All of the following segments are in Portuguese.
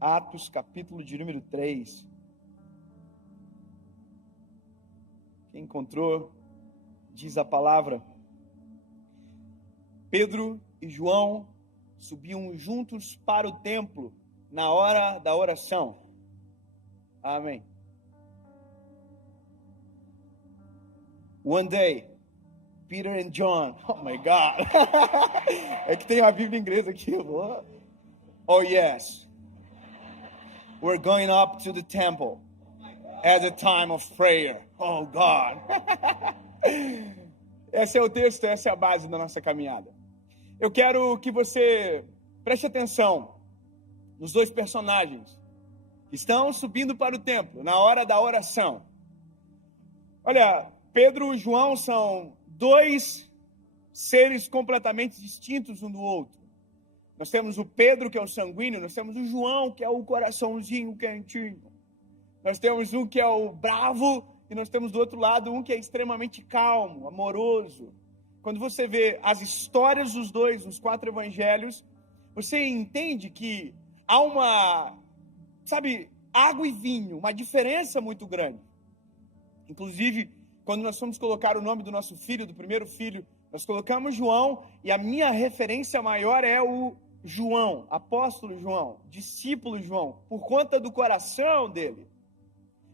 Atos, capítulo de número 3. Quem encontrou, diz a palavra: Pedro e João subiam juntos para o templo na hora da oração. Amém. One day, Peter and John. Oh my God. É que tem uma Bíblia em inglês aqui. Oh yes. We're going up to the temple at the time of prayer. Oh God. Esse é o texto, essa é a base da nossa caminhada. Eu quero que você preste atenção nos dois personagens que estão subindo para o templo na hora da oração. Olha, Pedro e João são dois seres completamente distintos um do outro. Nós temos o Pedro, que é o sanguíneo, nós temos o João, que é o coraçãozinho quentinho. Nós temos um que é o bravo, e nós temos do outro lado um que é extremamente calmo, amoroso. Quando você vê as histórias dos dois, nos 4 evangelhos, você entende que há uma, água e vinho, uma diferença muito grande. Inclusive, quando nós fomos colocar o nome do nosso filho, do primeiro filho, nós colocamos João, e a minha referência maior é o João, apóstolo João, discípulo João, por conta do coração dele.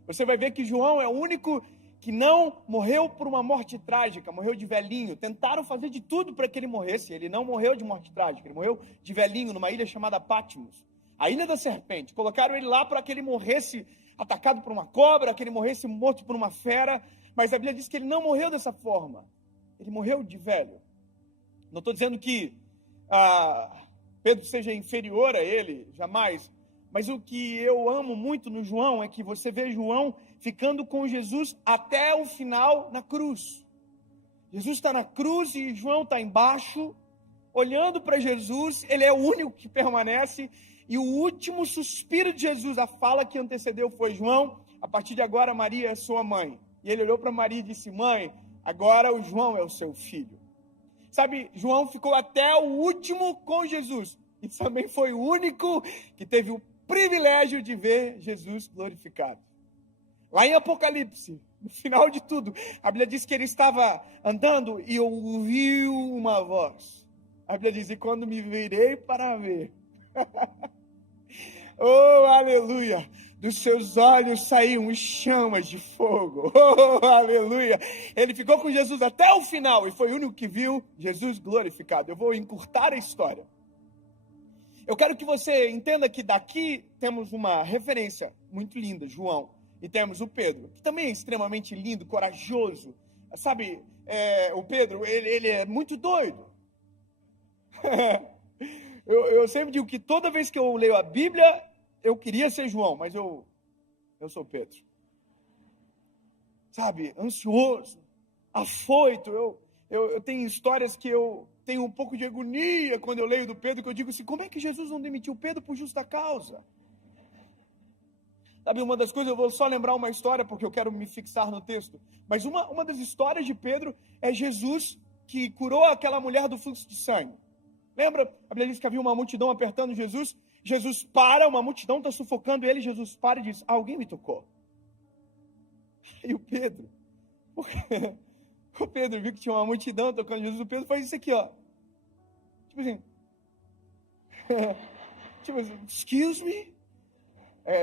Você vai ver que João é o único que não morreu por uma morte trágica, morreu de velhinho. Tentaram fazer de tudo para que ele morresse. Ele não morreu de morte trágica, ele morreu de velhinho numa ilha chamada Patmos, a ilha da serpente. Colocaram ele lá para que ele morresse atacado por uma cobra, que ele morresse morto por uma fera, mas a Bíblia diz que ele não morreu dessa forma. Ele morreu de velho. Não estou dizendo que Pedro seja inferior a ele, jamais. Mas o que eu amo muito no João é que você vê João ficando com Jesus até o final na cruz. Jesus está na cruz e João está embaixo, olhando para Jesus. Ele é o único que permanece. E o último suspiro de Jesus, a fala que antecedeu foi: João, a partir de agora Maria é sua mãe. E ele olhou para Maria e disse: mãe, agora o João é o seu filho. João ficou até o último com Jesus. E também foi o único que teve o privilégio de ver Jesus glorificado. Lá em Apocalipse, no final de tudo, a Bíblia diz que ele estava andando e ouviu uma voz. A Bíblia diz: e quando me virei para ver, oh, aleluia, dos seus olhos saíam chamas de fogo. Oh, aleluia. Ele ficou com Jesus até o final e foi o único que viu Jesus glorificado. Eu vou encurtar a história. Eu quero que você entenda que daqui temos uma referência muito linda, João, e temos o Pedro, que também é extremamente lindo, corajoso. O Pedro, ele é muito doido. Eu sempre digo que toda vez que eu leio a Bíblia, eu queria ser João, mas eu sou Pedro. Ansioso, afoito. Eu tenho histórias que eu tenho um pouco de agonia quando eu leio do Pedro, que eu digo assim: como é que Jesus não demitiu Pedro por justa causa? Uma das coisas, eu vou só lembrar uma história, porque eu quero me fixar no texto, mas uma das histórias de Pedro é Jesus que curou aquela mulher do fluxo de sangue. Lembra? A Bíblia diz que havia uma multidão apertando Jesus. Jesus para, uma multidão está sufocando ele. Jesus para e diz: alguém me tocou. E o Pedro viu que tinha uma multidão tocando Jesus. O Pedro faz isso aqui, ó. Excuse me.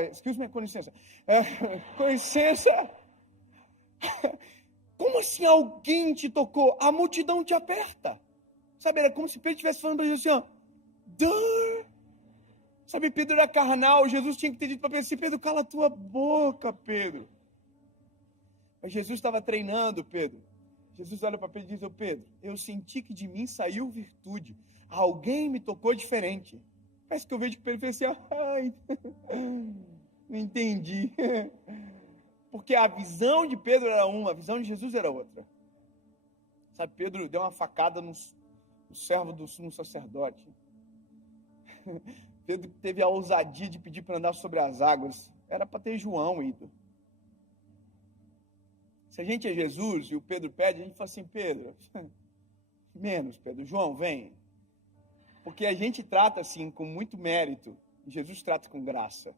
Excuse me, com licença. Com licença. Como assim alguém te tocou? A multidão te aperta. Era como se Pedro estivesse falando para Jesus assim, ó. Pedro era carnal. Jesus tinha que ter dito para Pedro assim: Pedro, cala a tua boca, Pedro. Mas Jesus estava treinando Pedro. Jesus olha para Pedro e diz: ô Pedro, eu senti que de mim saiu virtude. Alguém me tocou diferente. Parece que eu vejo que Pedro fez assim: ai, não entendi. Porque a visão de Pedro era uma, a visão de Jesus era outra. Pedro deu uma facada no servo do sumo sacerdote. Pedro teve a ousadia de pedir para andar sobre as águas. Era para ter João ido. Se a gente é Jesus e o Pedro pede, a gente fala assim: Pedro, menos, Pedro. João, vem. Porque a gente trata assim com muito mérito E Jesus trata com graça.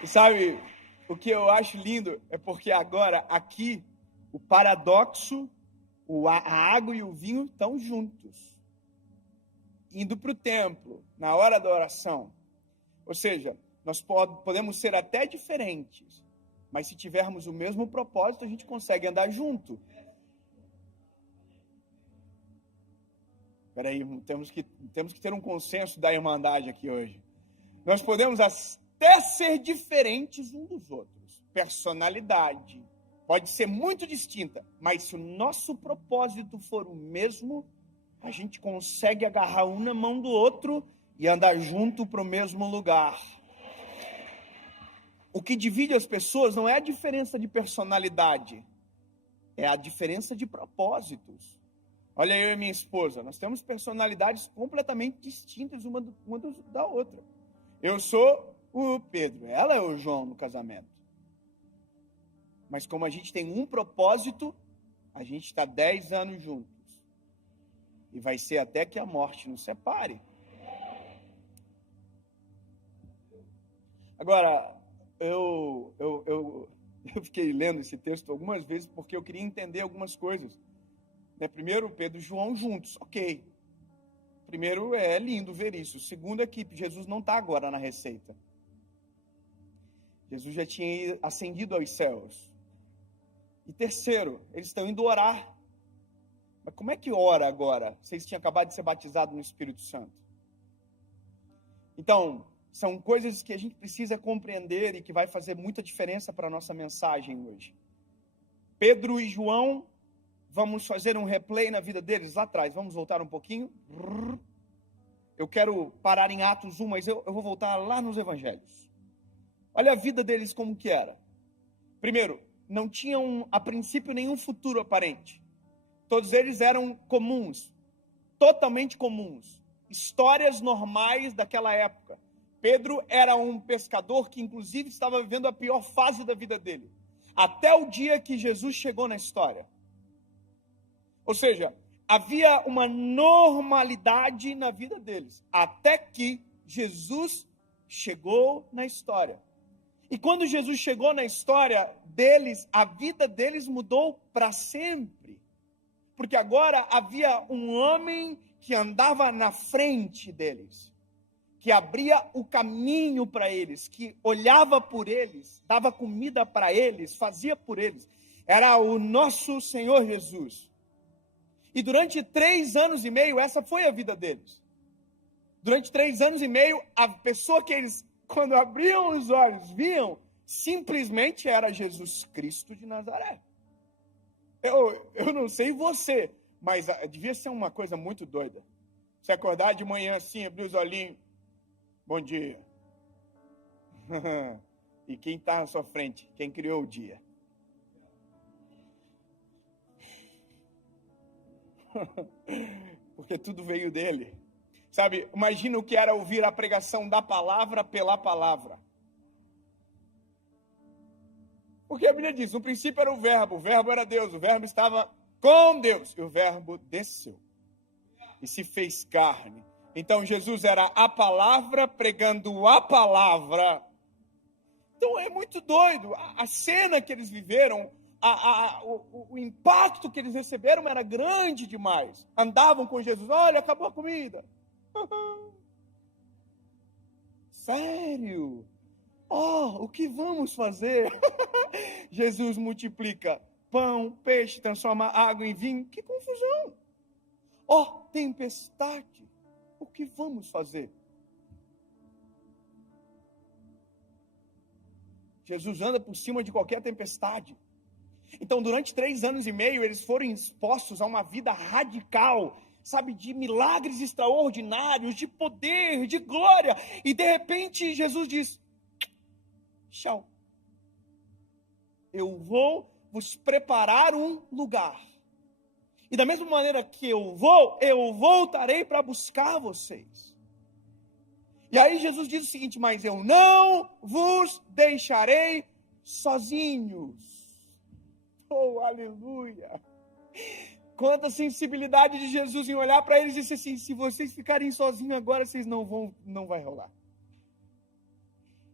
E sabe, o que eu acho lindo é porque agora, aqui, o paradoxo, a água e o vinho estão juntos. Indo para o templo, na hora da oração. Ou seja, nós podemos ser até diferentes, mas se tivermos o mesmo propósito, a gente consegue andar junto. Espera aí, temos que ter um consenso da irmandade aqui hoje. Nós podemos até ser diferentes uns dos outros. Personalidade pode ser muito distinta, mas se o nosso propósito for o mesmo, a gente consegue agarrar um na mão do outro e andar junto para o mesmo lugar. O que divide as pessoas não é a diferença de personalidade, é a diferença de propósitos. Olha, eu e minha esposa, nós temos personalidades completamente distintas uma da outra. Eu sou o Pedro, ela é o João no casamento. Mas como a gente tem um propósito, a gente está 10 anos juntos. E vai ser até que a morte nos separe. Agora, eu fiquei lendo esse texto algumas vezes porque eu queria entender algumas coisas. Primeiro, Pedro e João juntos, ok. Primeiro, é lindo ver isso. Segundo, é que Jesus não está agora na receita. Jesus já tinha ascendido aos céus. E terceiro, eles estão indo orar. Mas como é que ora agora? Vocês tinham acabado de ser batizados no Espírito Santo. Então, são coisas que a gente precisa compreender e que vai fazer muita diferença para a nossa mensagem hoje. Pedro e João, vamos fazer um replay na vida deles lá atrás. Vamos voltar um pouquinho. Eu quero parar em Atos 1, mas eu vou voltar lá nos Evangelhos. Olha a vida deles como que era. Primeiro, não tinham a princípio nenhum futuro aparente. Todos eles eram comuns, totalmente comuns. Histórias normais daquela época. Pedro era um pescador que inclusive estava vivendo a pior fase da vida dele. Até o dia que Jesus chegou na história. Ou seja, havia uma normalidade na vida deles, até que Jesus chegou na história. E quando Jesus chegou na história deles, a vida deles mudou para sempre. Porque agora havia um homem que andava na frente deles, que abria o caminho para eles, que olhava por eles, dava comida para eles, fazia por eles. Era o nosso Senhor Jesus. E durante 3 anos e meio, essa foi a vida deles. Durante 3 anos e meio, a pessoa que eles, quando abriam os olhos, viam, simplesmente era Jesus Cristo de Nazaré. Eu não sei você, mas devia ser uma coisa muito doida. Você acordar de manhã assim, abrir os olhinhos, bom dia. E quem está na sua frente? Quem criou o dia? Porque tudo veio dele. Sabe, imagina o que era ouvir a pregação da palavra pela palavra. Porque a Bíblia diz, no princípio era o verbo era Deus, o verbo estava com Deus, e o verbo desceu e se fez carne. Então Jesus era a palavra pregando a palavra. Então é muito doido, a cena que eles viveram, o impacto que eles receberam era grande demais. Andavam com Jesus, olha, acabou a comida. Sério? O que vamos fazer? Jesus multiplica pão, peixe, transforma água em vinho. Que confusão! Tempestade. O que vamos fazer? Jesus anda por cima de qualquer tempestade. Então, durante 3 anos e meio, eles foram expostos a uma vida radical, sabe, de milagres extraordinários, de poder, de glória. E, de repente, Jesus diz, tchau. Eu vou vos preparar um lugar. E da mesma maneira que eu voltarei para buscar vocês. E aí Jesus diz o seguinte, mas eu não vos deixarei sozinhos. Oh, aleluia. Quanta sensibilidade de Jesus em olhar para eles e dizer assim, se vocês ficarem sozinhos agora, vocês não vai rolar.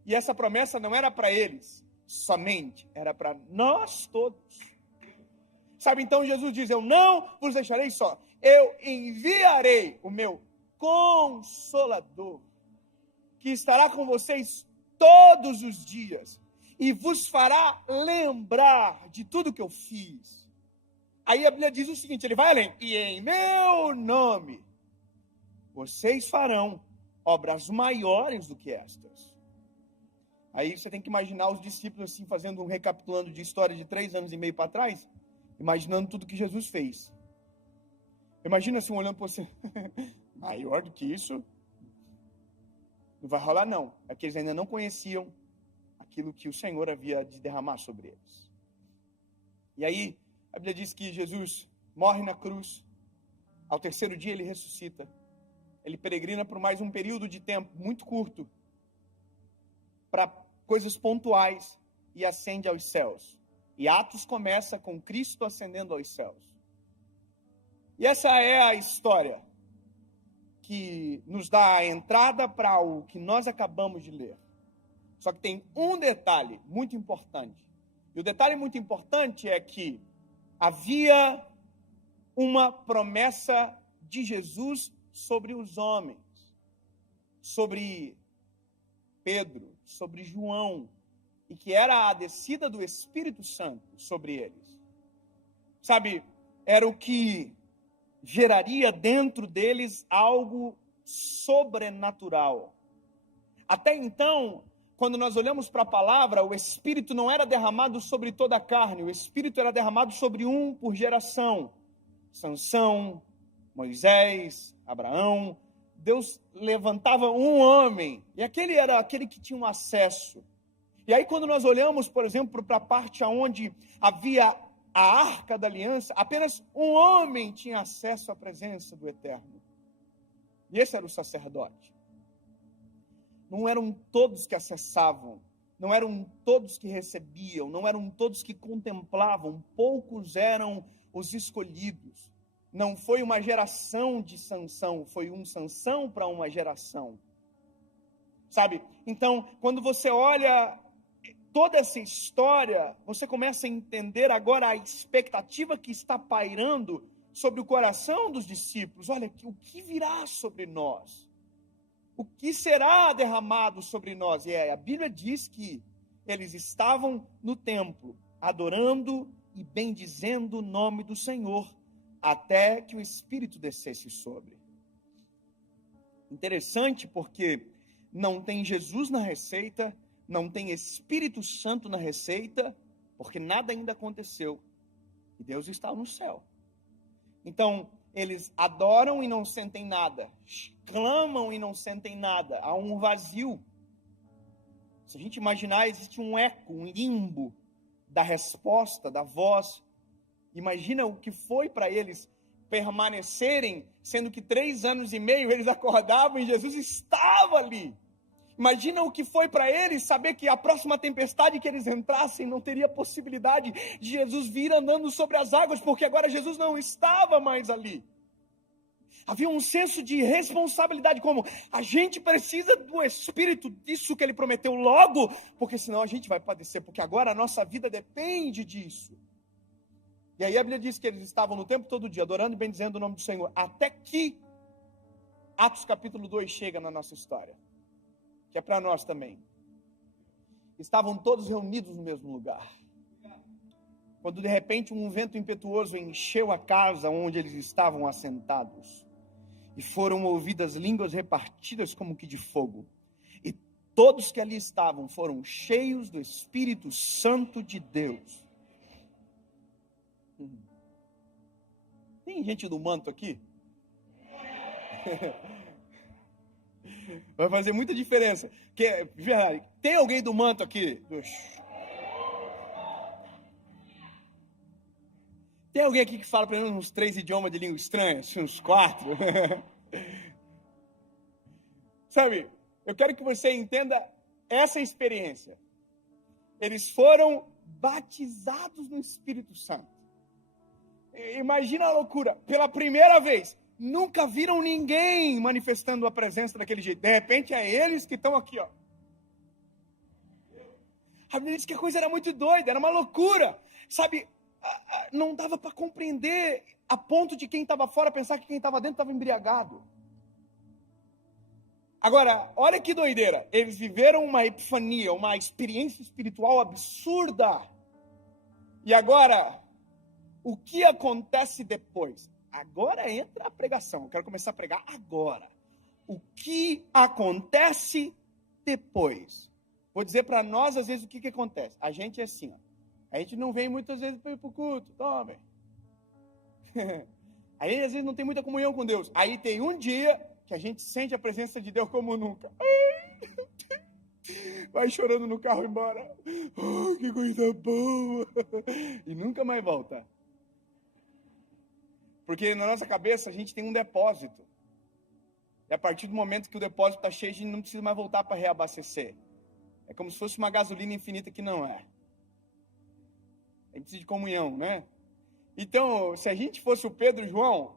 E essa promessa não era para eles somente, era para nós todos. Sabe, então Jesus diz, eu não vos deixarei só, eu enviarei o meu Consolador, que estará com vocês todos os dias, e vos fará lembrar de tudo que eu fiz. Aí a Bíblia diz o seguinte, ele vai além, e em meu nome, vocês farão obras maiores do que estas. Aí você tem que imaginar os discípulos assim, fazendo um recapitulando de história de 3 anos e meio para trás, imaginando tudo que Jesus fez. Imagina assim, olhando para você, maior do que isso, não vai rolar não. É que eles ainda não conheciam aquilo que o Senhor havia de derramar sobre eles. E aí, a Bíblia diz que Jesus morre na cruz, ao 3º dia ele ressuscita, ele peregrina por mais um período de tempo muito curto, para coisas pontuais, e ascende aos céus. E Atos começa com Cristo ascendendo aos céus. E essa é a história que nos dá a entrada para o que nós acabamos de ler. Só que tem um detalhe muito importante. E o detalhe muito importante é que havia uma promessa de Jesus sobre os homens, sobre Pedro, sobre João, e que era a descida do Espírito Santo sobre eles. Sabe, era o que geraria dentro deles algo sobrenatural. Até então, quando nós olhamos para a palavra, o Espírito não era derramado sobre toda a carne, o Espírito era derramado sobre um por geração. Sansão, Moisés, Abraão. Deus levantava um homem, e aquele era aquele que tinha um acesso. E aí quando nós olhamos, por exemplo, para a parte onde havia a Arca da Aliança, apenas um homem tinha acesso à presença do Eterno. E esse era o sacerdote. Não eram todos que acessavam, não eram todos que recebiam, não eram todos que contemplavam, poucos eram os escolhidos. Não foi uma geração de Sansão, foi um Sansão para uma geração. Sabe? Então, quando você olha toda essa história, você começa a entender agora a expectativa que está pairando sobre o coração dos discípulos. Olha, o que virá sobre nós? O que será derramado sobre nós? E a Bíblia diz que eles estavam no templo, adorando e bendizendo o nome do Senhor, até que o Espírito descesse sobre. Interessante porque não tem Jesus na receita, não tem Espírito Santo na receita, porque nada ainda aconteceu. E Deus está no céu. Então, eles adoram e não sentem nada. Clamam e não sentem nada. Há um vazio. Se a gente imaginar, existe um eco, um limbo da resposta, da voz. Imagina o que foi para eles permanecerem, sendo que 3 anos e meio eles acordavam e Jesus estava ali. Imagina o que foi para eles saber que a próxima tempestade que eles entrassem não teria possibilidade de Jesus vir andando sobre as águas, porque agora Jesus não estava mais ali. Havia um senso de responsabilidade, como a gente precisa do Espírito, disso que ele prometeu logo, porque senão a gente vai padecer, porque agora a nossa vida depende disso. E aí a Bíblia diz que eles estavam no tempo todo dia, adorando e bendizendo o nome do Senhor, até que Atos capítulo 2 chega na nossa história, que é para nós também. Estavam todos reunidos no mesmo lugar. Quando de repente um vento impetuoso encheu a casa onde eles estavam assentados, e foram ouvidas línguas repartidas como que de fogo. E todos que ali estavam foram cheios do Espírito Santo de Deus. Tem gente do manto aqui? Vai fazer muita diferença. Tem alguém do manto aqui? Tem alguém aqui que fala pelo menos uns 3 idiomas de língua estranha? Assim, uns 4? Sabe, eu quero que você entenda essa experiência. Eles foram batizados no Espírito Santo. Imagina a loucura. Pela primeira vez, nunca viram ninguém manifestando a presença daquele jeito. De repente, é eles que estão aqui, ó. A Bíblia diz que a coisa era muito doida, era uma loucura. Sabe, não dava para compreender a ponto de quem estava fora pensar que quem estava dentro estava embriagado. Agora, olha que doideira. Eles viveram uma epifania, uma experiência espiritual absurda. E agora, o que acontece depois? Agora entra a pregação. Eu quero começar a pregar agora. O que acontece depois? Vou dizer para nós, às vezes, o que acontece. A gente é assim, ó. A gente não vem muitas vezes para o culto. Tome. Aí, às vezes, não tem muita comunhão com Deus. Aí tem um dia que a gente sente a presença de Deus como nunca. Vai chorando no carro embora. Oh, que coisa boa. E nunca mais volta. Porque na nossa cabeça a gente tem um depósito. E a partir do momento que o depósito está cheio, a gente não precisa mais voltar para reabastecer. É como se fosse uma gasolina infinita que não é. A gente precisa de comunhão, né? Então, se a gente fosse o Pedro e João,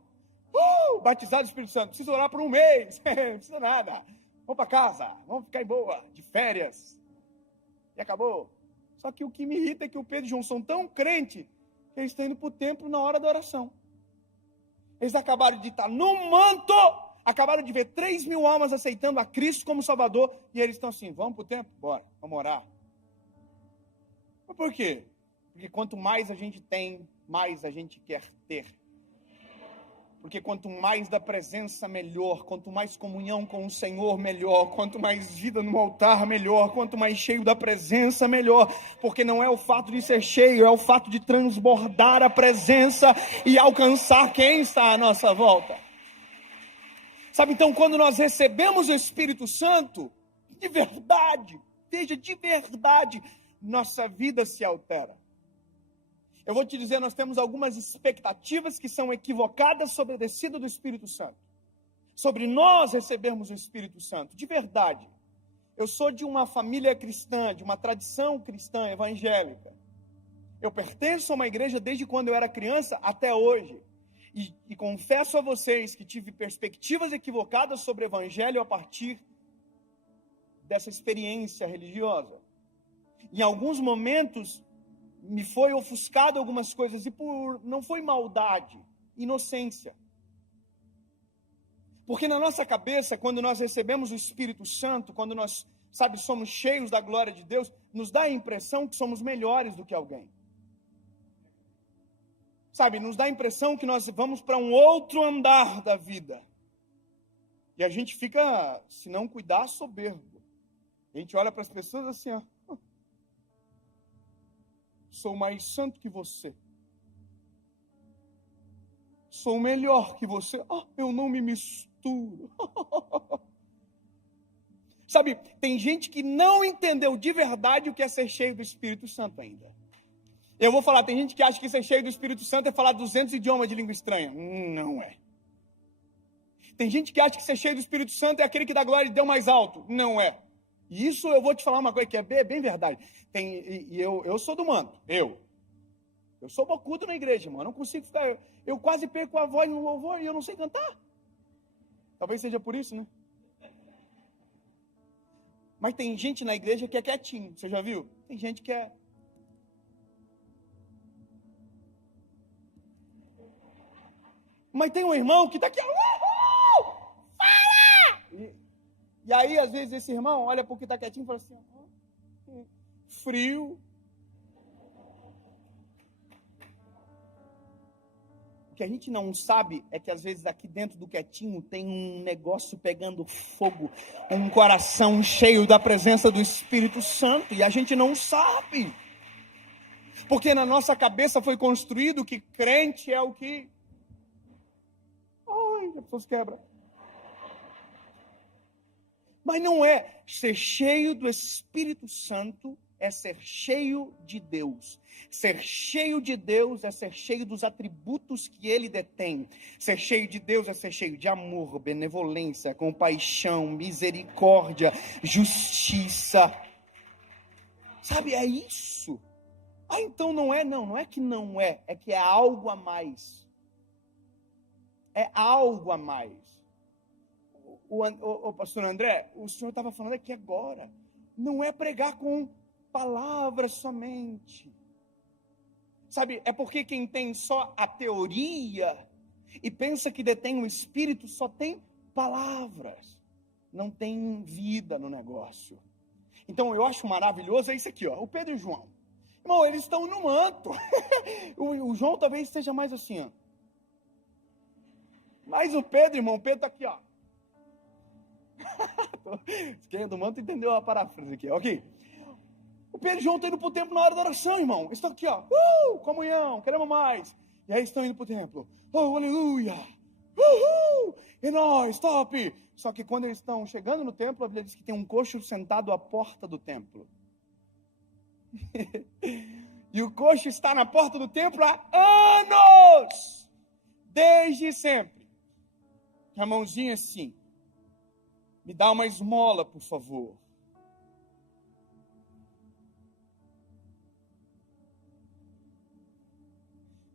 batizado do Espírito Santo, precisa orar por um mês, não precisa nada. Vamos para casa, vamos ficar em boa, de férias. E acabou. Só que o que me irrita é que o Pedro e João são tão crentes que eles estão indo para o templo na hora da oração. Eles acabaram de estar no manto, acabaram de ver 3.000 almas aceitando a Cristo como Salvador, e eles estão assim, vamos para o templo? Bora, vamos orar. Mas por quê? Porque quanto mais a gente tem, mais a gente quer ter. Porque quanto mais da presença, melhor. Quanto mais comunhão com o Senhor, melhor. Quanto mais vida no altar, melhor. Quanto mais cheio da presença, melhor. Porque não é o fato de ser cheio, é o fato de transbordar a presença e alcançar quem está à nossa volta. Sabe, então, quando nós recebemos o Espírito Santo, de verdade, veja, de verdade, nossa vida se altera. Eu vou te dizer, nós temos algumas expectativas que são equivocadas sobre a descida do Espírito Santo. Sobre nós recebermos o Espírito Santo, de verdade. Eu sou de uma família cristã, de uma tradição cristã evangélica. Eu pertenço a uma igreja desde quando eu era criança até hoje. E confesso a vocês que tive perspectivas equivocadas sobre o evangelho a partir dessa experiência religiosa. Em alguns momentos, me foi ofuscado algumas coisas, e não foi maldade, inocência. Porque na nossa cabeça, quando nós recebemos o Espírito Santo, quando nós, somos cheios da glória de Deus, nos dá a impressão que somos melhores do que alguém. Nos dá a impressão que nós vamos para um outro andar da vida. E a gente fica, se não cuidar, soberbo. A gente olha para as pessoas assim, ó. Sou mais santo que você. Sou melhor que você. Eu não me misturo. Tem gente que não entendeu de verdade o que é ser cheio do Espírito Santo ainda. Eu vou falar, tem gente que acha que ser cheio do Espírito Santo é falar 200 idiomas de língua estranha. Não é. Tem gente que acha que ser cheio do Espírito Santo é aquele que dá glória de Deus mais alto. Não é. E isso eu vou te falar uma coisa que é bem verdade. Eu sou do manto. Eu sou bocudo na igreja, mano. Eu não consigo ficar. Eu quase perco a voz no louvor e eu não sei cantar. Talvez seja por isso, né? Mas tem gente na igreja que é quietinho. Você já viu? Tem gente que é. Mas tem um irmão que está aqui. Fala! E aí, às vezes, esse irmão olha para o que está quietinho e fala assim, frio. O que a gente não sabe é que, às vezes, aqui dentro do quietinho tem um negócio pegando fogo, um coração cheio da presença do Espírito Santo, e a gente não sabe. Porque na nossa cabeça foi construído que crente é o que... Ai, as pessoas quebram. Mas não é. Ser cheio do Espírito Santo é ser cheio de Deus. Ser cheio de Deus é ser cheio dos atributos que Ele detém. Ser cheio de Deus é ser cheio de amor, benevolência, compaixão, misericórdia, justiça. É isso. Ah, então não é? Não é que não é, é que é algo a mais. É algo a mais. O pastor André, o senhor estava falando aqui agora, não é pregar com palavras somente. Sabe, é porque quem tem só a teoria e pensa que detém o Espírito só tem palavras, não tem vida no negócio. Então eu acho maravilhoso, é isso aqui, ó, o Pedro e o João. Irmão, eles estão no manto. o João talvez seja mais assim, ó. Mas o Pedro, irmão, o Pedro está aqui, ó. Quem é do manto entendeu a paráfrase aqui, ok? O Pedro e o João estão indo para o templo na hora da oração, irmão. Eles estão aqui, ó. Comunhão, queremos mais. E aí estão indo para o templo. Oh, aleluia. E nós, top. Só que quando eles estão chegando no templo, a Bíblia diz que tem um coxo sentado à porta do templo. E o coxo está na porta do templo há anos. Desde sempre. Com a mãozinha assim. Me dá uma esmola, por favor.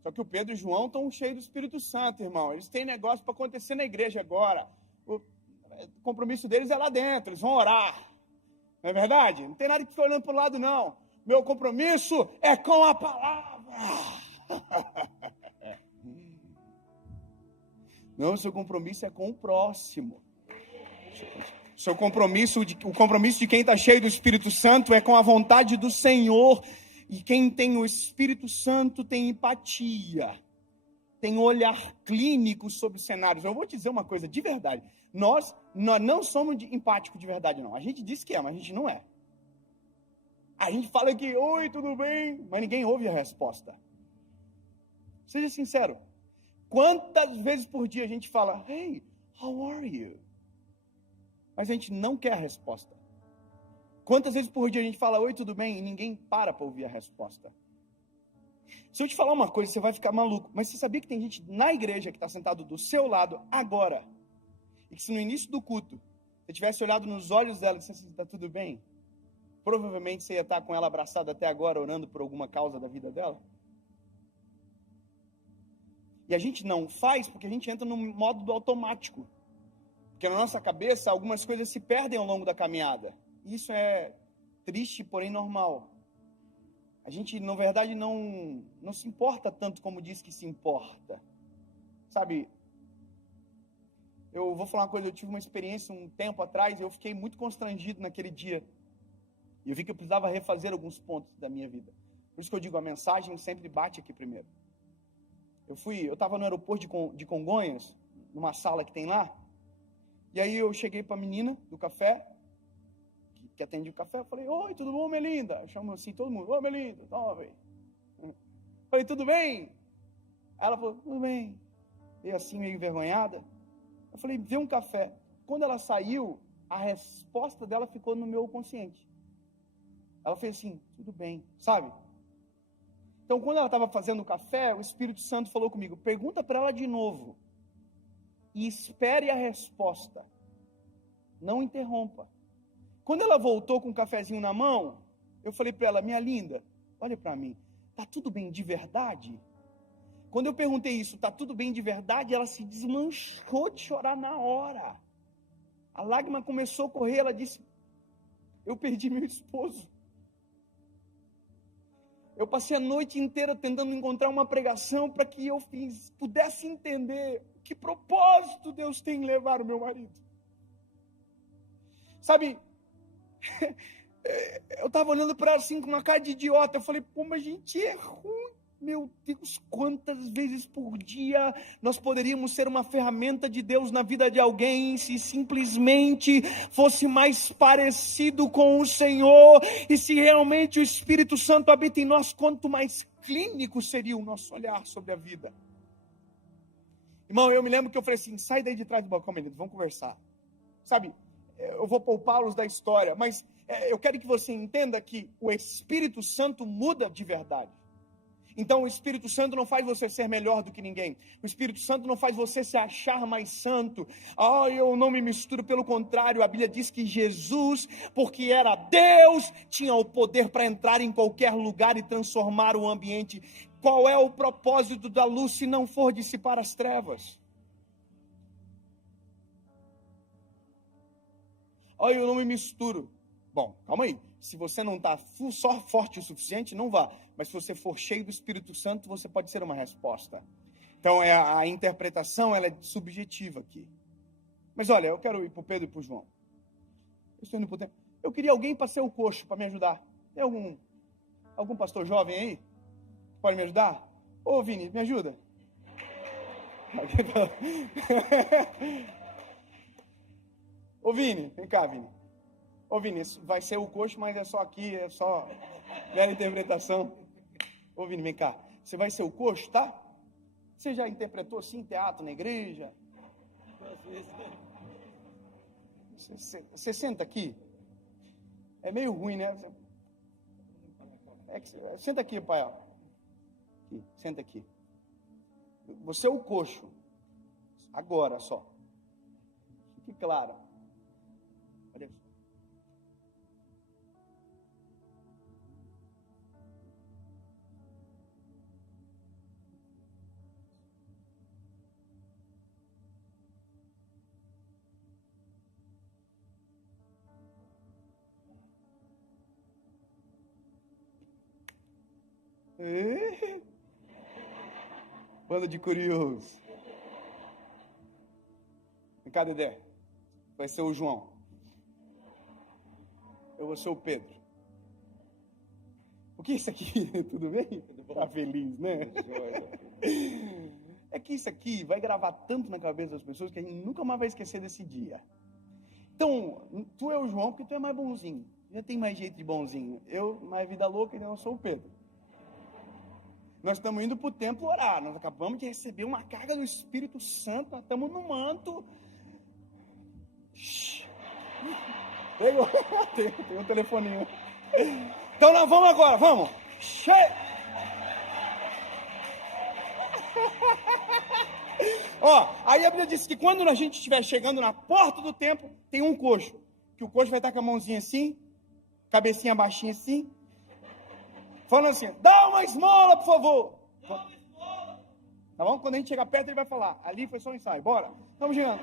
Só que o Pedro e o João estão cheios do Espírito Santo, irmão. Eles têm negócio para acontecer na igreja agora. O compromisso deles é lá dentro, eles vão orar. Não é verdade? Não tem nada que ficar olhando para o lado, não. Meu compromisso é com a palavra. Não, seu compromisso é com o próximo. O compromisso de quem está cheio do Espírito Santo é com a vontade do Senhor. E quem tem o Espírito Santo tem empatia, tem olhar clínico sobre cenários. Eu vou te dizer uma coisa de verdade. Nós não somos empáticos de verdade, não. A gente diz que é, mas a gente não é. A gente fala que, oi, tudo bem? Mas ninguém ouve a resposta. Seja sincero. Quantas vezes por dia a gente fala, hey, how are you? Mas a gente não quer a resposta. Quantas vezes por dia a gente fala, oi, tudo bem? E ninguém para ouvir a resposta. Se eu te falar uma coisa, você vai ficar maluco. Mas você sabia que tem gente na igreja que está sentado do seu lado agora? E que se no início do culto, você tivesse olhado nos olhos dela e dissesse, está tudo bem? Provavelmente você ia estar com ela abraçada até agora, orando por alguma causa da vida dela. E a gente não faz porque a gente entra no modo do automático. Porque na nossa cabeça, algumas coisas se perdem ao longo da caminhada. Isso é triste, porém normal. A gente, na verdade, não se importa tanto como diz que se importa. Sabe, eu vou falar uma coisa, eu tive uma experiência um tempo atrás, e eu fiquei muito constrangido naquele dia. E eu vi que eu precisava refazer alguns pontos da minha vida. Por isso que eu digo, a mensagem sempre bate aqui primeiro. Eu estava no aeroporto de Congonhas, numa sala que tem lá, e aí eu cheguei para a menina do café, que atende o café, eu falei, oi, tudo bom, Melinda? Eu chamo assim, todo mundo, oi, Melinda, toma, velho. Falei, tudo bem? Ela falou, tudo bem. E assim, meio envergonhada. Eu falei, vê um café. Quando ela saiu, a resposta dela ficou no meu consciente. Ela fez assim, tudo bem, sabe? Então, quando ela estava fazendo o café, o Espírito Santo falou comigo, pergunta para ela de novo. E espere a resposta. Não interrompa. Quando ela voltou com um cafezinho na mão, eu falei para ela, minha linda, olha para mim, tá tudo bem de verdade? Quando eu perguntei isso, tá tudo bem de verdade? Ela se desmanchou de chorar na hora. A lágrima começou a correr, ela disse, eu perdi meu esposo. Eu passei a noite inteira tentando encontrar uma pregação para que eu pudesse entender que propósito Deus tem em levar o meu marido. Sabe, eu estava olhando para ela assim com uma cara de idiota. Eu falei, pô, mas a gente é ruim. Meu Deus, quantas vezes por dia nós poderíamos ser uma ferramenta de Deus na vida de alguém se simplesmente fosse mais parecido com o Senhor e se realmente o Espírito Santo habita em nós, quanto mais clínico seria o nosso olhar sobre a vida. Irmão, eu me lembro que eu falei assim, sai daí de trás do balcão, menino, vamos conversar. Sabe, eu vou poupá-los da história, mas eu quero que você entenda que o Espírito Santo muda de verdade. Então o Espírito Santo não faz você ser melhor do que ninguém. O Espírito Santo não faz você se achar mais santo. Eu não me misturo, pelo contrário, a Bíblia diz que Jesus, porque era Deus, tinha o poder para entrar em qualquer lugar e transformar o ambiente. Qual é o propósito da luz se não for dissipar as trevas? Eu não me misturo. Bom, calma aí. Se você não está só forte o suficiente, não vá. Mas se você for cheio do Espírito Santo, você pode ser uma resposta. Então, a interpretação ela é subjetiva aqui. Mas olha, eu quero ir para o Pedro e para o João. Eu estou indo para o tempo. Eu queria alguém para ser o coxo, para me ajudar. Tem algum pastor jovem aí? Pode me ajudar? Ô, Vini, me ajuda. Ô, Vini, vem cá, Vini. Ô, Vini, vai ser o coxo, mas é só aqui, é só mera interpretação. Ô, Vini, vem cá. Você vai ser o coxo, tá? Você já interpretou assim, teatro na igreja? Você senta aqui. É meio ruim, né? Senta aqui, pai. Aqui, senta aqui. Você é o coxo. Agora só. Fique claro. Olha isso. Banda de curiosos. Vem cá, Dedé. Vai ser o João. Eu vou ser o Pedro. O que é isso aqui? Tudo bem? Tá feliz, né? É que isso aqui vai gravar tanto na cabeça das pessoas que a gente nunca mais vai esquecer desse dia. Então, tu é o João porque tu é mais bonzinho. Já tem mais jeito de bonzinho. Eu, mais vida louca, então eu sou o Pedro. Nós estamos indo para o templo orar. Nós acabamos de receber uma carga do Espírito Santo. Nós estamos no manto. Tem um telefoninho. Então nós vamos agora, vamos. Aí a Bíblia diz que quando a gente estiver chegando na porta do templo, tem um coxo. Que o coxo vai estar com a mãozinha assim, cabecinha baixinha assim, falando assim, dá uma esmola, por favor. Dá uma esmola. Tá bom? Quando a gente chegar perto, ele vai falar, ali foi só um ensaio, bora. Estamos chegando.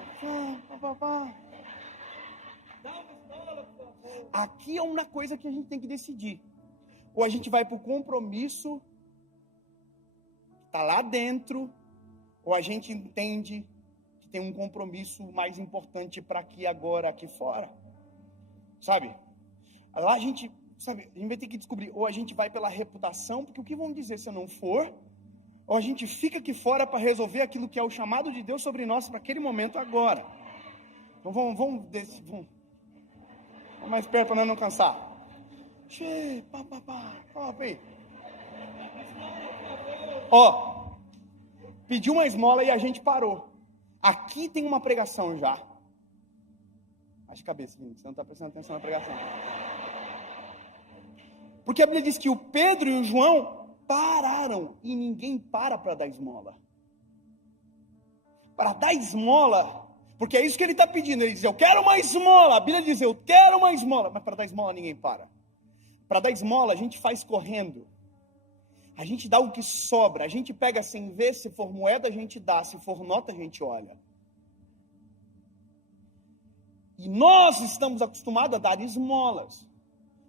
Dá uma esmola, por favor. Aqui é uma coisa que a gente tem que decidir. Ou a gente vai para o compromisso, está lá dentro, ou a gente entende que tem um compromisso mais importante para aqui agora, aqui fora. Sabe? Lá a gente vai ter que descobrir, ou a gente vai pela reputação, porque o que vão dizer se eu não for, ou a gente fica aqui fora para resolver aquilo que é o chamado de Deus sobre nós para aquele momento agora. Então vamos mais perto para nós não cansar. Pediu uma esmola e a gente parou. Aqui tem uma pregação já. Baixa a cabeça, você não está prestando atenção na pregação. Porque a Bíblia diz que o Pedro e o João pararam e ninguém para dar esmola. Para dar esmola, porque é isso que ele está pedindo. Ele diz, eu quero uma esmola. A Bíblia diz, eu quero uma esmola. Mas para dar esmola ninguém para. Para dar esmola a gente faz correndo. A gente dá o que sobra. A gente pega sem ver, se for moeda a gente dá, se for nota a gente olha. E nós estamos acostumados a dar esmolas.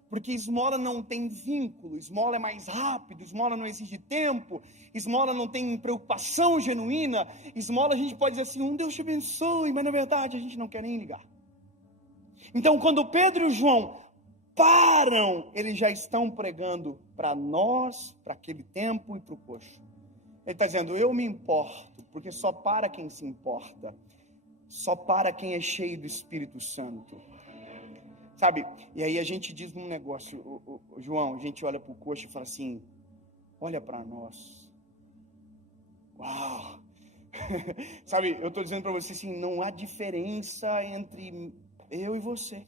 Porque esmola não tem vínculo, esmola é mais rápido, esmola não exige tempo, esmola não tem preocupação genuína, esmola a gente pode dizer assim, Deus te abençoe, mas na verdade a gente não quer nem ligar. Então quando Pedro e o João param, eles já estão pregando para nós, para aquele tempo e para o coxo. Ele está dizendo, eu me importo, porque só para quem se importa, só para quem é cheio do Espírito Santo. Sabe, e aí a gente diz um negócio, João, a gente olha para o coxo e fala assim, olha para nós. Uau! Sabe, eu estou dizendo para você assim, não há diferença entre eu e você.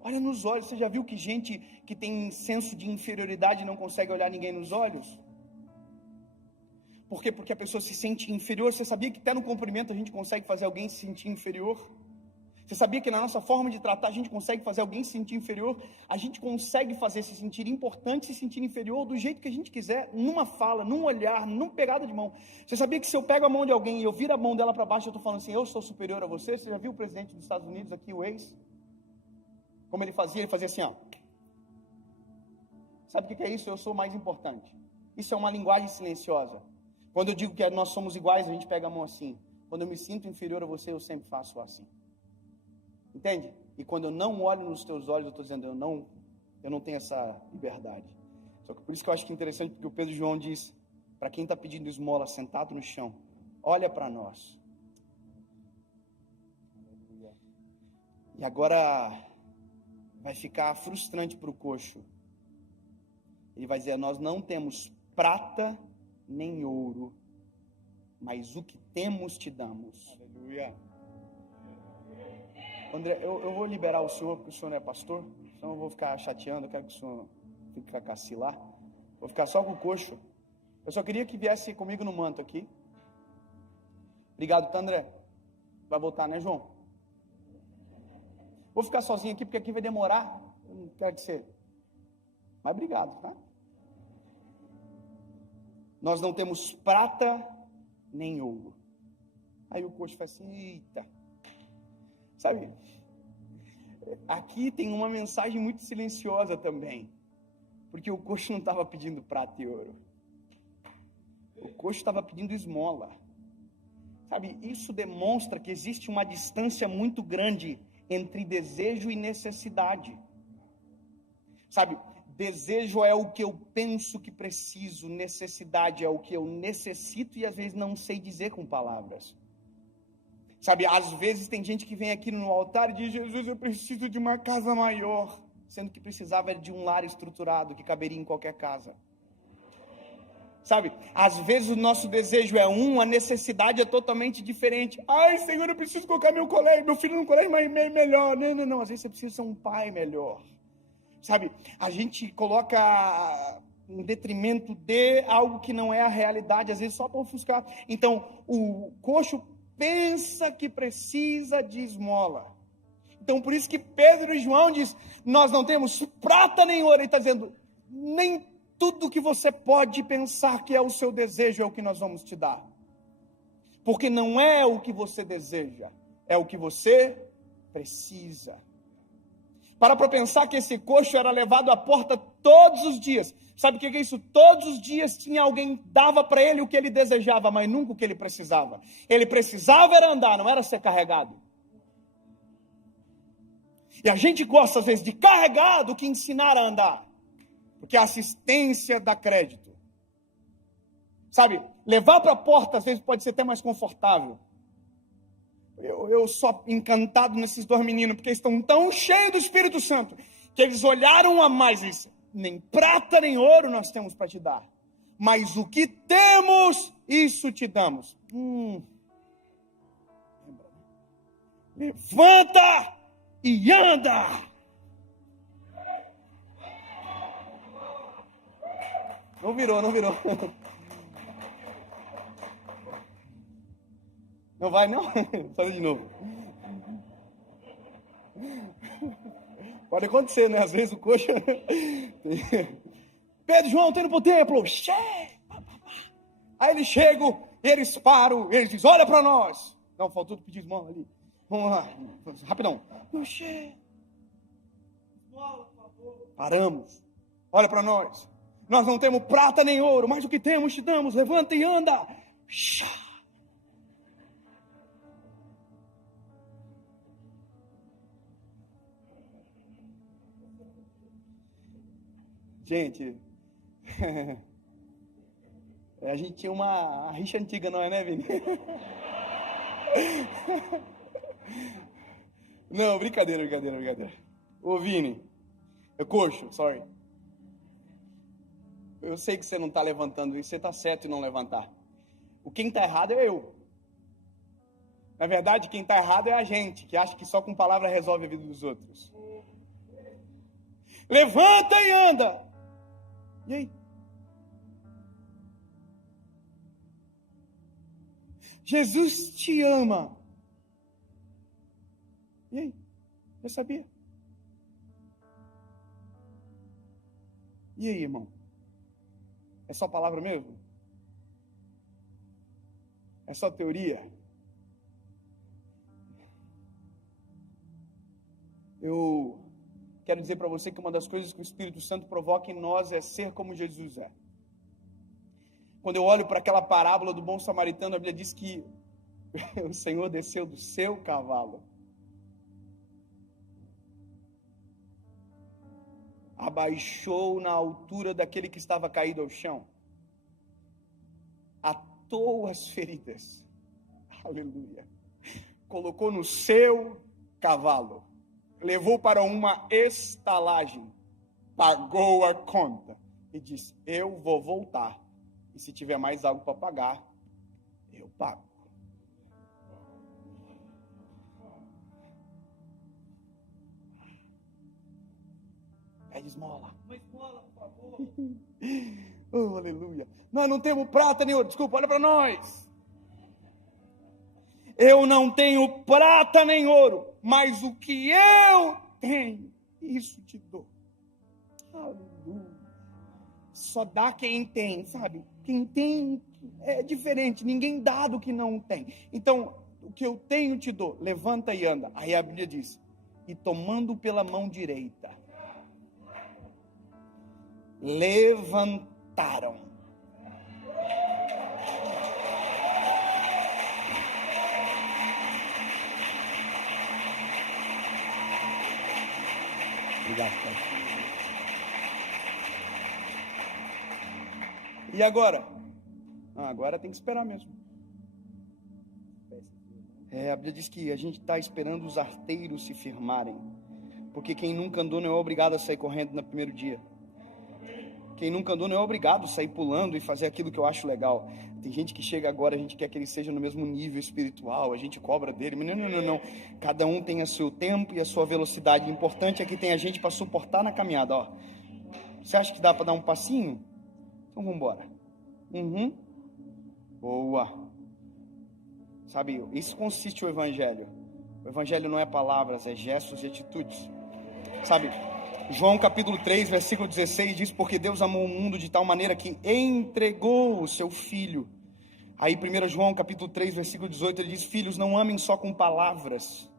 Olha nos olhos, você já viu que gente que tem senso de inferioridade não consegue olhar ninguém nos olhos? Por quê? Porque a pessoa se sente inferior. Você sabia que até no cumprimento a gente consegue fazer alguém se sentir inferior? Você sabia que na nossa forma de tratar a gente consegue fazer alguém se sentir inferior? A gente consegue fazer se sentir importante, se sentir inferior do jeito que a gente quiser, numa fala, num olhar, numa pegada de mão. Você sabia que se eu pego a mão de alguém e eu viro a mão dela para baixo, eu estou falando assim, eu sou superior a você? Você já viu o presidente dos Estados Unidos aqui, o ex? Como ele fazia? Ele fazia assim, ó. Sabe o que é isso? Eu sou mais importante. Isso é uma linguagem silenciosa. Quando eu digo que nós somos iguais, a gente pega a mão assim. Quando eu me sinto inferior a você, eu sempre faço assim. Entende? E quando eu não olho nos teus olhos, eu estou dizendo, eu não tenho essa liberdade. Só que por isso que eu acho que é interessante, porque o Pedro João diz, para quem está pedindo esmola sentado no chão, olha para nós. E agora vai ficar frustrante para o coxo. Ele vai dizer, nós não temos prata nem ouro, mas o que temos te damos. Aleluia. André, eu vou liberar o senhor, porque o senhor não é pastor, então eu vou ficar chateando, eu quero que o senhor fique com a Cassi lá. Vou ficar só com o coxo. Eu só queria que viesse comigo no manto aqui. Obrigado, tá, André? Vai voltar, né, João? Vou ficar sozinho aqui, porque aqui vai demorar. Eu não quero que você... Mas obrigado, tá? Nós não temos prata nem ouro. Aí o coxo fala assim, eita. Sabe, aqui tem uma mensagem muito silenciosa também, porque o coxo não estava pedindo prata e ouro, o coxo estava pedindo esmola. Sabe, isso demonstra que existe uma distância muito grande entre desejo e necessidade. Sabe, desejo é o que eu penso que preciso, necessidade é o que eu necessito e às vezes não sei dizer com palavras. Sabe, às vezes tem gente que vem aqui no altar e diz, Jesus, eu preciso de uma casa maior, sendo que precisava de um lar estruturado, que caberia em qualquer casa. Sabe, às vezes o nosso desejo é a necessidade é totalmente diferente. Ai, Senhor, eu preciso colocar meu filho no colégio melhor. Não, às vezes você precisa ser um pai melhor. Sabe, a gente coloca em detrimento de algo que não é a realidade, às vezes só para ofuscar. Então, o coxo pensa que precisa de esmola. Então, por isso que Pedro e João diz, nós não temos prata nem ouro. Ele está dizendo, nem tudo que você pode pensar que é o seu desejo é o que nós vamos te dar. Porque não é o que você deseja, é o que você precisa. Para pensar que esse coxo era levado à porta todos os dias. Sabe o que é isso? Todos os dias tinha alguém, dava para ele o que ele desejava, mas nunca o que ele precisava. Ele precisava era andar, não era ser carregado. E a gente gosta às vezes de carregar do que ensinar a andar. Porque a assistência dá crédito. Sabe, levar para a porta às vezes pode ser até mais confortável. Eu sou encantado nesses dois meninos, porque eles estão tão cheios do Espírito Santo, que eles olharam a mais e disseram, nem prata nem ouro nós temos para te dar, mas o que temos, isso te damos. Levanta e anda. Não virou. Não vai, não? Faz de novo. Pode acontecer, né? Às vezes o coxo... Pedro e João, estão indo pro templo. Aí eles chegam, eles param, eles dizem, olha para nós. Não, faltou pedir esmola ali. Vamos lá, rapidão. Paramos. Olha para nós. Nós não temos prata nem ouro, mas o que temos te damos. Levanta e anda. Gente, a gente tinha uma rixa antiga, não é, né, Vini? Não, brincadeira. Ô, Vini, coxo, sorry. Eu sei que você não está levantando isso, você está certo em não levantar. Quem está errado é eu. Na verdade, quem está errado é a gente, que acha que só com palavra resolve a vida dos outros. Levanta e anda. E aí? Jesus te ama. E aí? Já sabia? E aí, irmão? É só palavra mesmo? É só teoria? Eu quero dizer para você que uma das coisas que o Espírito Santo provoca em nós é ser como Jesus é. Quando eu olho para aquela parábola do bom samaritano, a Bíblia diz que o Senhor desceu do seu cavalo, abaixou na altura daquele que estava caído ao chão, atou as feridas, aleluia, colocou no seu cavalo, levou para uma estalagem, pagou a conta e disse: eu vou voltar, e se tiver mais algo para pagar, eu pago. Pede esmola. Uma esmola, por favor. Oh, aleluia. Nós não temos prata nem ouro. Desculpa, olha para nós. Eu não tenho prata nem ouro, mas o que eu tenho, isso te dou. Aleluia. Só dá quem tem, sabe? Quem tem é diferente. Ninguém dá do que não tem. Então, o que eu tenho te dou. Levanta e anda. Aí a Bíblia diz: e tomando pela mão direita, levantaram. Obrigado, Pai. E agora? Agora tem que esperar mesmo. A Bíblia diz que a gente está esperando os arteiros se firmarem, porque quem nunca andou não é obrigado a sair correndo no primeiro dia. Quem nunca andou não é obrigado a sair pulando e fazer aquilo que eu acho legal. Tem gente que chega agora, a gente quer que ele seja no mesmo nível espiritual, a gente cobra dele, mas não. Cada um tem o seu tempo e a sua velocidade. O importante é que tem a gente para suportar na caminhada, ó. Você acha que dá para dar um passinho? Então vamos embora. Boa. Sabe, isso consiste o Evangelho. O Evangelho não é palavras, é gestos e atitudes. Sabe, João capítulo 3, versículo 16 diz: porque Deus amou o mundo de tal maneira que entregou o seu Filho. Aí 1 João capítulo 3, versículo 18, ele diz: filhos, não amem só com palavras,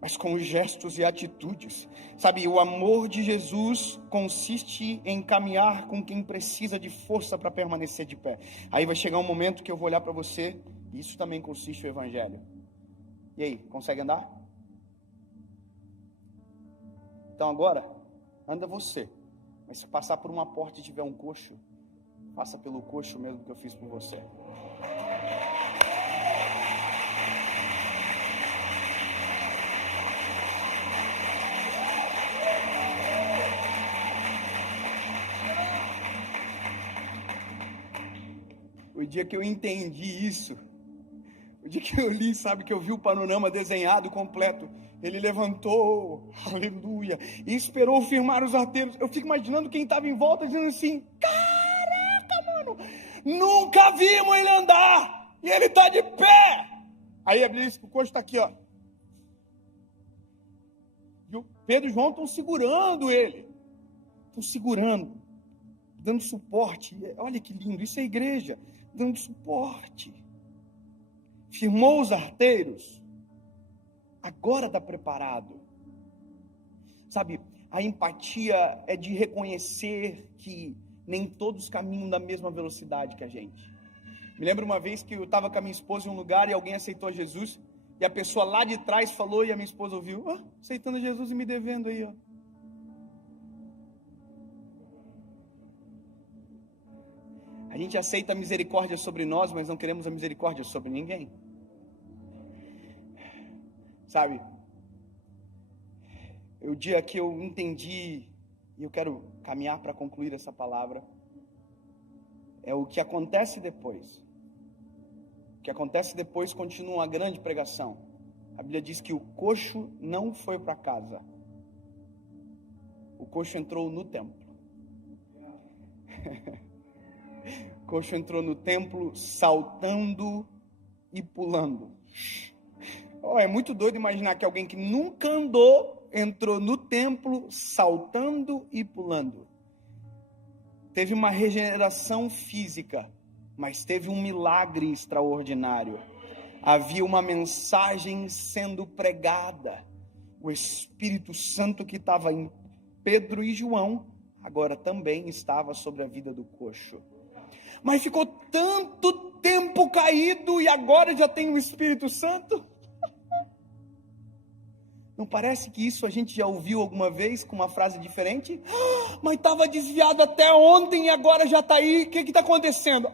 mas com gestos e atitudes. Sabe, o amor de Jesus consiste em caminhar com quem precisa de força para permanecer de pé. Aí vai chegar um momento que eu vou olhar para você, e isso também consiste no Evangelho. E aí, consegue andar? Então agora, anda você. Mas se passar por uma porta e tiver um coxo, passa pelo coxo mesmo que eu fiz por você. O dia que eu entendi isso, o dia que eu li, sabe, que eu vi o panorama desenhado completo, ele levantou, aleluia, e esperou firmar os arteiros. Eu fico imaginando quem estava em volta dizendo assim: caraca, mano, nunca vimos ele andar, e ele está de pé. Aí a Bíblia diz que o coxo está aqui, ó. Viu? Pedro e João estão segurando ele, dando suporte. Olha que lindo, isso é igreja, dando suporte. Firmou os arteiros, agora está preparado. Sabe, a empatia é de reconhecer que nem todos caminham da mesma velocidade que a gente. Me lembro uma vez que eu estava com a minha esposa em um lugar e alguém aceitou Jesus, e a pessoa lá de trás falou, e a minha esposa ouviu: aceitando Jesus e me devendo aí, ó. A gente aceita a misericórdia sobre nós, mas não queremos a misericórdia sobre ninguém. Sabe, o dia que eu entendi, e eu quero caminhar para concluir essa palavra, é o que acontece depois. O que acontece depois continua uma grande pregação. A Bíblia diz que o coxo não foi para casa. O coxo entrou no templo. O coxo entrou no templo saltando e pulando. É muito doido imaginar que alguém que nunca andou, entrou no templo saltando e pulando. Teve uma regeneração física, mas teve um milagre extraordinário. Havia uma mensagem sendo pregada. O Espírito Santo que estava em Pedro e João, agora também estava sobre a vida do coxo. Mas ficou tanto tempo caído e agora já tem o Espírito Santo? Não parece que isso a gente já ouviu alguma vez com uma frase diferente? Mas estava desviado até ontem e agora já está aí, o que está acontecendo?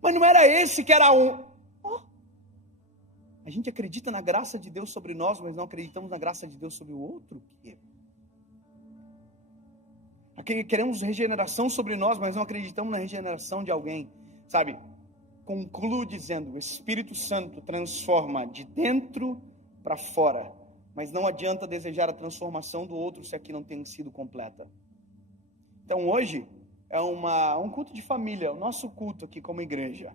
Mas não era esse que era um... A gente acredita na graça de Deus sobre nós, mas não acreditamos na graça de Deus sobre o outro? Queremos regeneração sobre nós, mas não acreditamos na regeneração de alguém, sabe? Concluo dizendo, o Espírito Santo transforma de dentro para fora, mas não adianta desejar a transformação do outro se aqui não tem sido completa. Então hoje é um culto de família, o nosso culto aqui como igreja.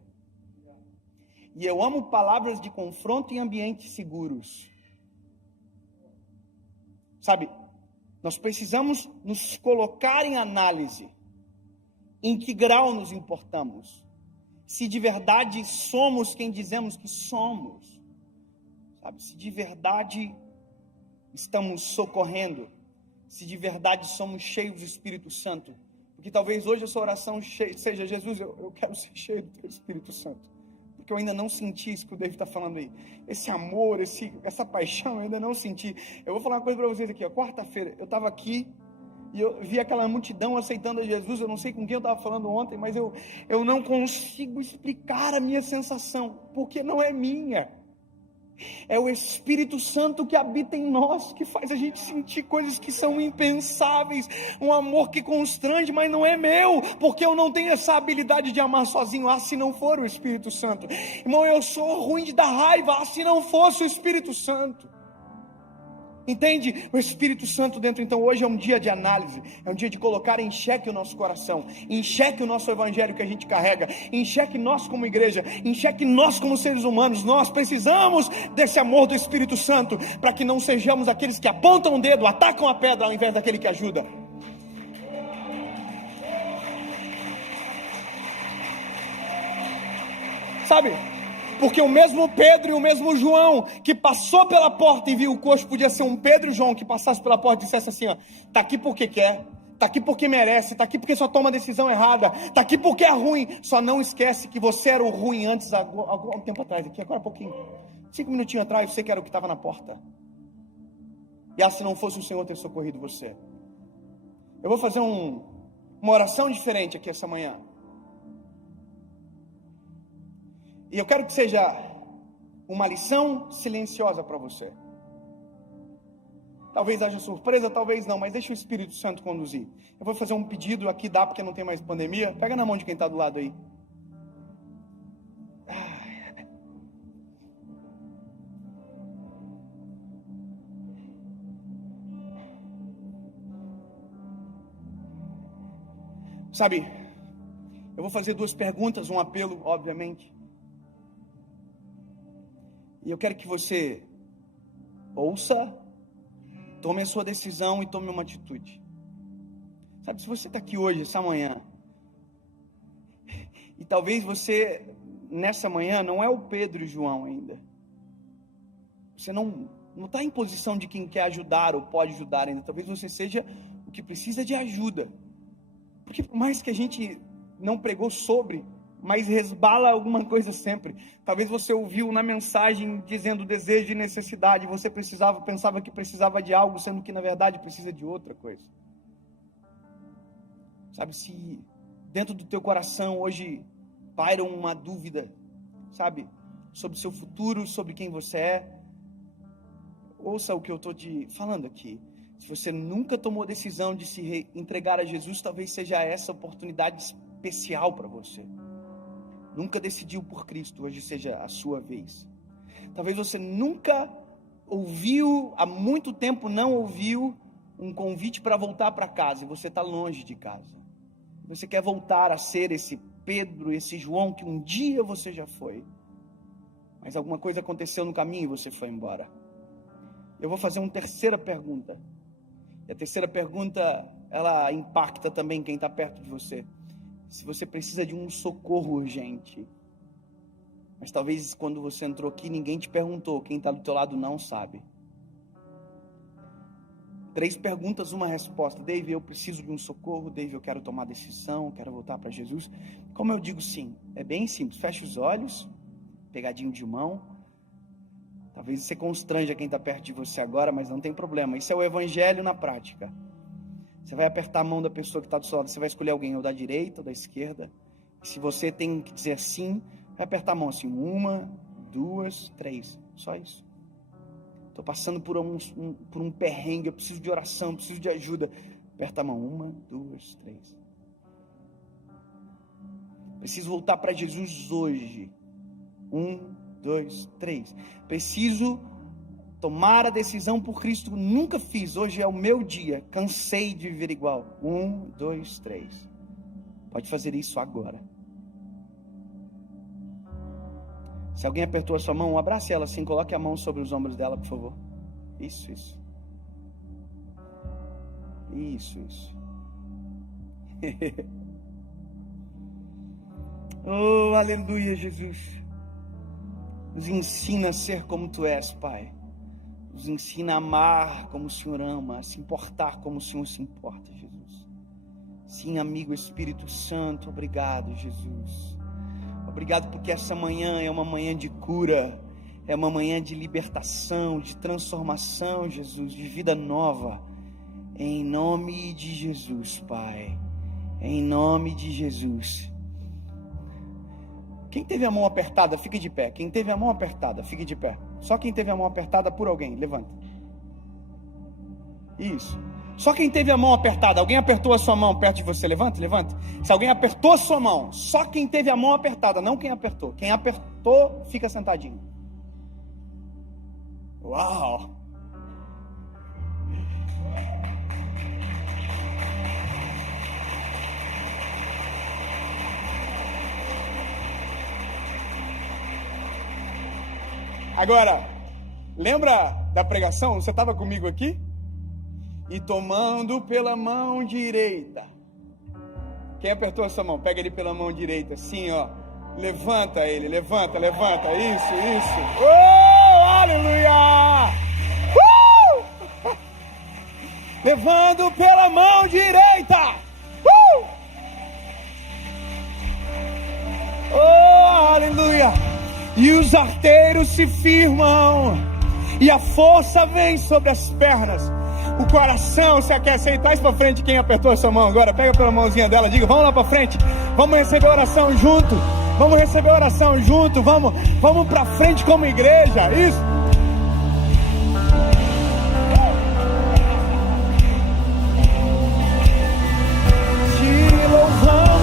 E eu amo palavras de confronto em ambientes seguros. Sabe, nós precisamos nos colocar em análise. Em que grau nos importamos? Se de verdade somos quem dizemos que somos. Sabe, se de verdade estamos socorrendo. Se de verdade somos cheios do Espírito Santo. Porque talvez hoje a sua oração seja, Jesus, eu quero ser cheio do Teu Espírito Santo. Porque eu ainda não senti isso que o David está falando aí. Esse amor, essa paixão, eu ainda não senti. Eu vou falar uma coisa para vocês aqui. Quarta-feira, eu estava aqui e eu vi aquela multidão aceitando a Jesus. Eu não sei com quem eu estava falando ontem, mas eu não consigo explicar a minha sensação. Porque não é minha. É o Espírito Santo que habita em nós, que faz a gente sentir coisas que são impensáveis, um amor que constrange, mas não é meu, porque eu não tenho essa habilidade de amar sozinho, se não for o Espírito Santo. Irmão, eu sou ruim de dar raiva, se não fosse o Espírito Santo. Entende? O Espírito Santo dentro. Então hoje é um dia de análise, é um dia de colocar em xeque o nosso coração, em xeque o nosso evangelho que a gente carrega, em xeque nós como igreja, em xeque nós como seres humanos. Nós precisamos desse amor do Espírito Santo, para que não sejamos aqueles que apontam o dedo, atacam a pedra, ao invés daquele que ajuda. Sabe? Porque o mesmo Pedro e o mesmo João que passou pela porta e viu o coxo, podia ser um Pedro e João que passasse pela porta e dissesse assim, ó, tá aqui porque quer, tá aqui porque merece, tá aqui porque só toma a decisão errada, tá aqui porque é ruim. Só não esquece que você era o ruim antes, algum tempo atrás, aqui agora há pouquinho, 5 minutinhos atrás, você que era o que estava na porta. E se não fosse o Senhor ter socorrido você. Eu vou fazer uma oração diferente aqui essa manhã. E eu quero que seja uma lição silenciosa para você. Talvez haja surpresa, talvez não, mas deixa o Espírito Santo conduzir. Eu vou fazer um pedido aqui, dá porque não tem mais pandemia. Pega na mão de quem está do lado aí. Sabe, eu vou fazer 2 perguntas, um apelo, obviamente. E eu quero que você ouça, tome a sua decisão e tome uma atitude. Sabe, se você está aqui hoje, essa manhã, e talvez você, nessa manhã, não é o Pedro e o João ainda. Você não está em posição de quem quer ajudar ou pode ajudar ainda. Talvez você seja o que precisa de ajuda. Porque por mais que a gente não pregou sobre, mas resbala alguma coisa sempre. Talvez você ouviu na mensagem dizendo desejo e necessidade, você pensava que precisava de algo, sendo que na verdade precisa de outra coisa. Sabe, se dentro do teu coração hoje paira uma dúvida, sabe, sobre o seu futuro, sobre quem você é, ouça o que eu estou te falando aqui. Se você nunca tomou decisão de se entregar a Jesus, talvez seja essa oportunidade especial para você. Nunca decidiu por Cristo, hoje seja a sua vez. Talvez você nunca ouviu, há muito tempo não ouviu um convite para voltar para casa, e você está longe de casa. Você quer voltar a ser esse Pedro, esse João que um dia você já foi, mas alguma coisa aconteceu no caminho e você foi embora. Eu vou fazer uma terceira pergunta. E a terceira pergunta, ela impacta também quem está perto de você. Se você precisa de um socorro urgente, mas talvez quando você entrou aqui, ninguém te perguntou, quem está do teu lado não sabe. 3 perguntas, uma resposta. Dave, eu preciso de um socorro. Dave, eu quero tomar decisão, quero voltar para Jesus. Como eu digo sim? É bem simples, fecha os olhos, pegadinho de mão. Talvez você constranja quem está perto de você agora, mas não tem problema. Isso é o evangelho na prática. Você vai apertar a mão da pessoa que está do seu lado, você vai escolher alguém ou da direita ou da esquerda. E se você tem que dizer sim, vai apertar a mão assim, 1, 2, 3, só isso. Estou passando por um perrengue, eu preciso de oração, eu preciso de ajuda. Aperta a mão, 1, 2, 3. Preciso voltar para Jesus hoje. 1, 2, 3. Preciso tomar a decisão por Cristo. Nunca fiz, hoje é o meu dia. Cansei de viver igual. 1, 2, 3. Pode fazer isso agora. Se alguém apertou a sua mão, abrace ela assim, coloque a mão sobre os ombros dela, por favor. Isso. Isso. Oh, aleluia, Jesus. Nos ensina a ser como Tu és, Pai. Nos ensina a amar como o Senhor ama, a se importar como o Senhor se importa, Jesus. Sim, amigo Espírito Santo, obrigado, Jesus. Obrigado porque essa manhã é uma manhã de cura, é uma manhã de libertação, de transformação, Jesus, de vida nova. Em nome de Jesus, Pai. Em nome de Jesus. Quem teve a mão apertada, fique de pé. Quem teve a mão apertada, fique de pé. Só quem teve a mão apertada por alguém, levanta. Isso. Só quem teve a mão apertada, alguém apertou a sua mão perto de você, levanta. Se alguém apertou a sua mão, só quem teve a mão apertada, não quem apertou. Quem apertou, fica sentadinho. Uau! Agora, lembra da pregação? Você estava comigo aqui? E tomando pela mão direita. Quem apertou a sua mão? Pega ele pela mão direita, assim, ó. Levanta ele, levanta. Isso. Oh, aleluia! Levando pela mão direita. Oh, aleluia! E os arteiros se firmam. E a força vem sobre as pernas. O coração se aquece aí, traz pra frente quem apertou a sua mão agora, pega pela mãozinha dela, diga, vamos lá pra frente, vamos receber oração junto, vamos pra frente como igreja, isso. Te louvamos.